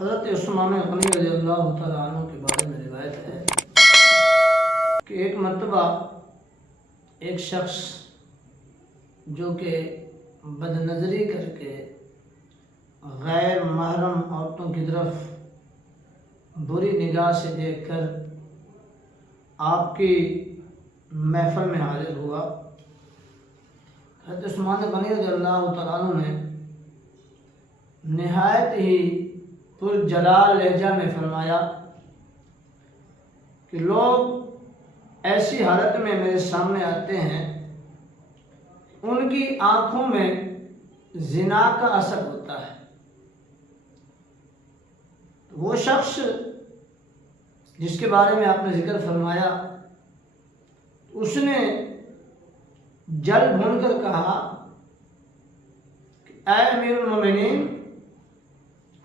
حضرت عثمان غنی رضی اللہ تعالیٰ عنہ کے بارے میں روایت ہے کہ ایک مرتبہ ایک شخص جو کہ بد نظری کر کے غیر محرم عورتوں کی طرف بری نگاہ سے دیکھ کر آپ کی محفل میں حاضر ہوا۔ حضرت عثمان غنی رضی اللہ تعالیٰ عنہ نے نہایت ہی پر جلال لہجہ میں فرمایا کہ لوگ ایسی حالت میں میرے سامنے آتے ہیں، ان کی آنکھوں میں زنا کا اثر ہوتا ہے۔ وہ شخص جس کے بارے میں آپ نے ذکر فرمایا، اس نے جل بھون کر کہا کہ اے امیر المومنین،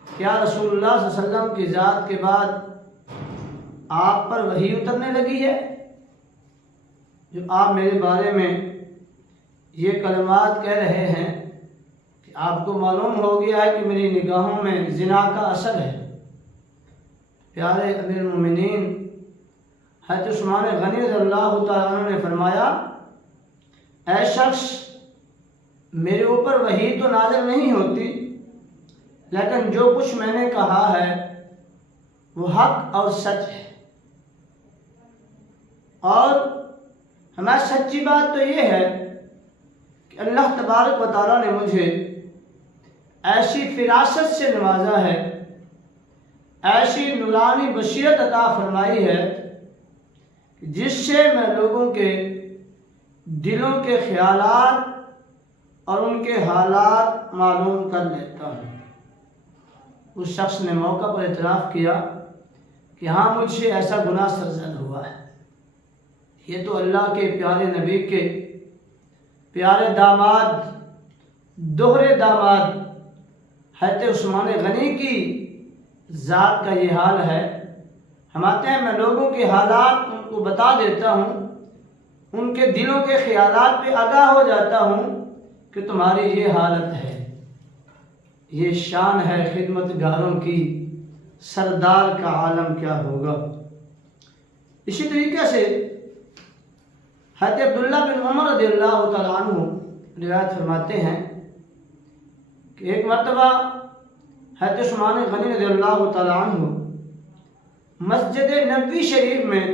کیا رسول اللہ صلی اللہ علیہ وسلم کی ذات کے بعد آپ پر وحی اترنے لگی ہے جو آپ میرے بارے میں یہ کلمات کہہ رہے ہیں کہ آپ کو معلوم ہو گیا ہے کہ میری نگاہوں میں زنا کا اثر ہے؟ پیارے امیر المومنین حضرت عثمان غنی رضی اللہ تعالیٰ عنہ نے فرمایا، اے شخص، میرے اوپر وحی تو نازل نہیں ہوتی، لیکن جو کچھ میں نے کہا ہے وہ حق اور سچ ہے، اور ہماری سچی بات تو یہ ہے کہ اللہ تبارک و تعالیٰ نے مجھے ایسی فراست سے نوازا ہے، ایسی نورانی بصیرت عطا فرمائی ہے جس سے میں لوگوں کے دلوں کے خیالات اور ان کے حالات معلوم کر لیتا ہوں۔ اس شخص نے موقع پر اعتراف کیا کہ ہاں، مجھ سے ایسا گناہ سرزد ہوا ہے۔ یہ تو اللہ کے پیارے نبی کے پیارے داماد، دوہرے داماد حضرت عثمان غنی کی ذات کا یہ حال ہے۔ ہم آتے ہیں، میں لوگوں کے حالات ان کو بتا دیتا ہوں، ان کے دلوں کے خیالات پہ آگاہ ہو جاتا ہوں کہ تمہاری یہ حالت ہے۔ یہ شان ہے خدمت گاروں کی، سردار کا عالم کیا ہوگا۔ اسی طریقے سے حضرت عبداللہ بن عمر رضی اللہ تعالیٰ عنہ روایت فرماتے ہیں کہ ایک مرتبہ حضرت عثمان غنی رضی اللہ تعالیٰ عنہ مسجد نبوی شریف میں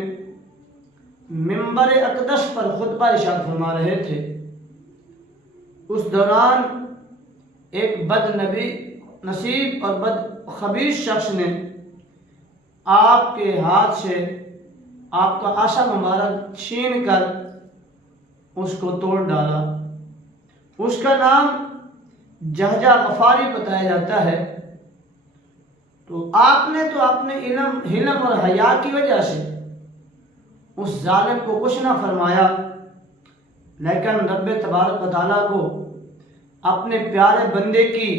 منبر اقدس پر خطبہ ارشاد فرما رہے تھے۔ اس دوران ایک بد نصیب اور بد خبیث شخص نے آپ کے ہاتھ سے آپ کا عصا مبارک چھین کر اس کو توڑ ڈالا۔ اس کا نام جہجہ غفاری بتایا جاتا ہے۔ تو آپ نے تو اپنے علم اور حیا کی وجہ سے اس ظالم کو کچھ نہ فرمایا، لیکن رب تبارک و تعالیٰ کو اپنے پیارے بندے کی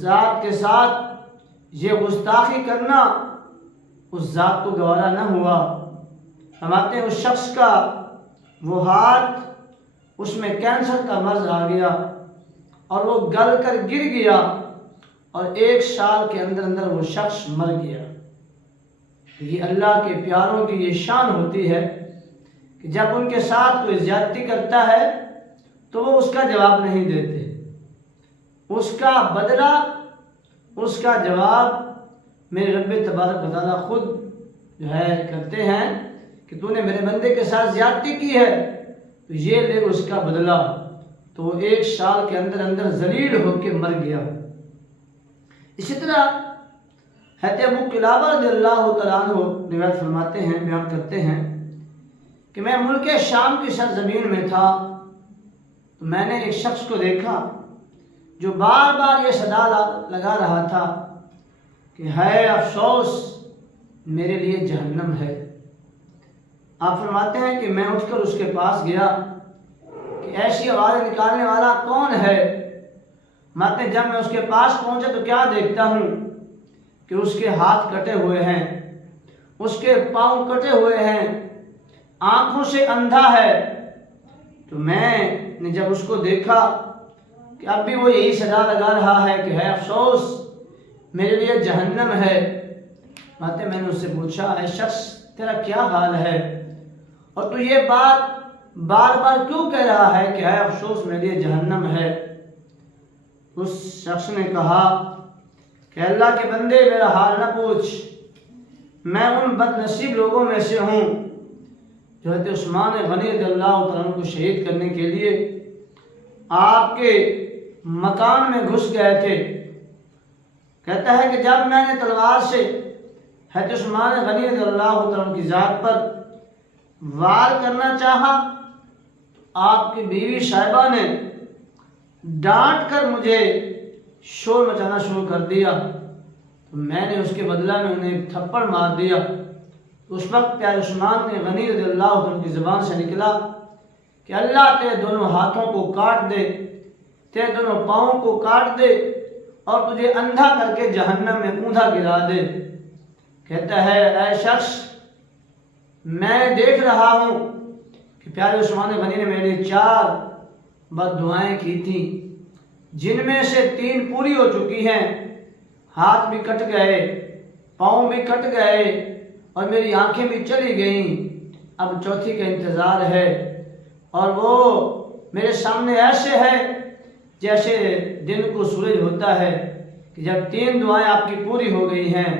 ذات کے ساتھ یہ گستاخی کرنا اس ذات کو گوارا نہ ہوا۔ فرماتے ہیں اس شخص کا وہ ہاتھ، اس میں کینسر کا مرض آ گیا اور وہ گل کر گر گیا، اور 1 سال کے اندر اندر وہ شخص مر گیا۔ یہ اللہ کے پیاروں کی یہ شان ہوتی ہے کہ جب ان کے ساتھ کوئی زیادتی کرتا ہے تو وہ اس کا جواب نہیں دیتے، اس کا بدلہ، اس کا جواب میرے رب تبارک و تعالیٰ خود جو ہے کرتے ہیں کہ تو نے میرے بندے کے ساتھ زیادتی کی ہے تو یہ لے اس کا بدلہ۔ تو وہ 1 سال کے اندر اندر ذلیل ہو کے مر گیا۔ اسی طرح حضرت ابو قلابہ رضی اللہ تعالیٰ عنہ روایت فرماتے ہیں، بیان کرتے ہیں کہ میں ملک شام کی سرزمین میں تھا، تو میں نے ایک شخص کو دیکھا جو بار بار یہ صدا لگا رہا تھا کہ ہے افسوس، میرے لیے جہنم ہے۔ آپ فرماتے ہیں کہ میں اٹھ کر اس کے پاس گیا کہ ایسی آواز نکالنے والا کون ہے؟ ماتے جب میں اس کے پاس پہنچا تو کیا دیکھتا ہوں کہ اس کے ہاتھ کٹے ہوئے ہیں، اس کے پاؤں کٹے ہوئے ہیں، آنکھوں سے اندھا ہے۔ تو میں نے جب اس کو دیکھا کہ اب بھی وہ یہی صدا لگا رہا ہے کہ ہے افسوس، میرے لیے جہنم ہے۔ میں نے اس سے پوچھا اے شخص تیرا کیا حال ہے اور تو یہ بات بار بار کیوں کہہ رہا ہے کہ اے افسوس میرے لیے جہنم ہے؟ اس شخص نے کہا کہ اللہ کے بندے میرا حال نہ پوچھ، میں ان بد نصیب لوگوں میں سے ہوں جو حضرت عثمان غنی رضی اللہ تعالیٰ عنہ کو شہید کرنے کے لیے آپ کے مکان میں گھس گئے تھے۔ کہتا ہے کہ جب میں نے تلوار سے حضرت عثمان غنی رضی اللہ تعالیٰ عنہ کی ذات پر وار کرنا چاہا تو آپ کی بیوی صاحبہ نے ڈانٹ کر مجھے شور مچانا شروع کر دیا، تو میں نے اس کے بدلہ میں انہیں ایک تھپڑ مار دیا۔ اس وقت پیارے عثمان نے غنی رضی اللہ عنہ کی زبان سے نکلا کہ اللہ تیرے دونوں ہاتھوں کو کاٹ دے، تیرے دونوں پاؤں کو کاٹ دے اور تجھے اندھا کر کے جہنم میں اوندا گرا دے۔ کہتا ہے اے شخص میں دیکھ رہا ہوں کہ پیارے عثمان غنی نے میرے لیے 4 بد دعائیں کی تھیں، جن میں سے 3 پوری ہو چکی ہیں، ہاتھ بھی کٹ گئے، پاؤں بھی کٹ گئے اور میری آنکھیں بھی چلی گئیں، اب 4تھی کا انتظار ہے۔ اور وہ میرے سامنے ایسے ہے جیسے دن کو سورج ہوتا ہے کہ جب 3 دعائیں آپ کی پوری ہو گئی ہیں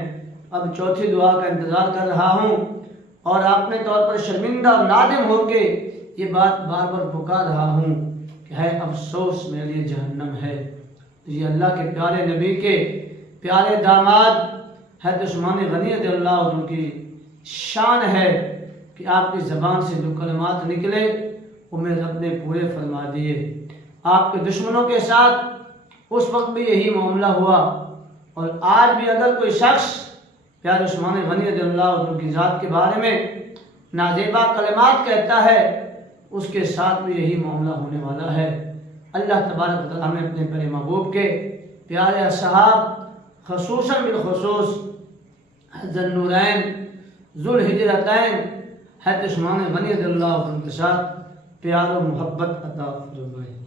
اب 4تھی دعا کا انتظار کر رہا ہوں، اور اپنے طور پر شرمندہ اور نادم ہو کے یہ بات بار بار پکار رہا ہوں کہ ہے افسوس میرے لیے جہنم ہے۔ یہ اللہ کے پیارے نبی کے پیارے داماد حضرت عثمان غنی رضی اللہ عنہ کی شان ہے کہ آپ کی زبان سے جو کلمات نکلے وہ میرے رب نے پورے فرما دیے۔ آپ کے دشمنوں کے ساتھ اس وقت بھی یہی معاملہ ہوا، اور آج بھی اگر کوئی شخص پیارے عثمان غنی رضی اللہ عنہ کی ذات کے بارے میں نازیبا کلمات کہتا ہے اس کے ساتھ بھی یہی معاملہ ہونے والا ہے۔ اللہ تبارک و تعالیٰ نے اپنے پیارے محبوب کے پیارے اصحاب خصوصاً بالخصوص حضرت نورین ذوالحجرتین حضرت عثمان غنی رضی اللہ عنہ کے ساتھ پیار و محبت عطا فرمائے۔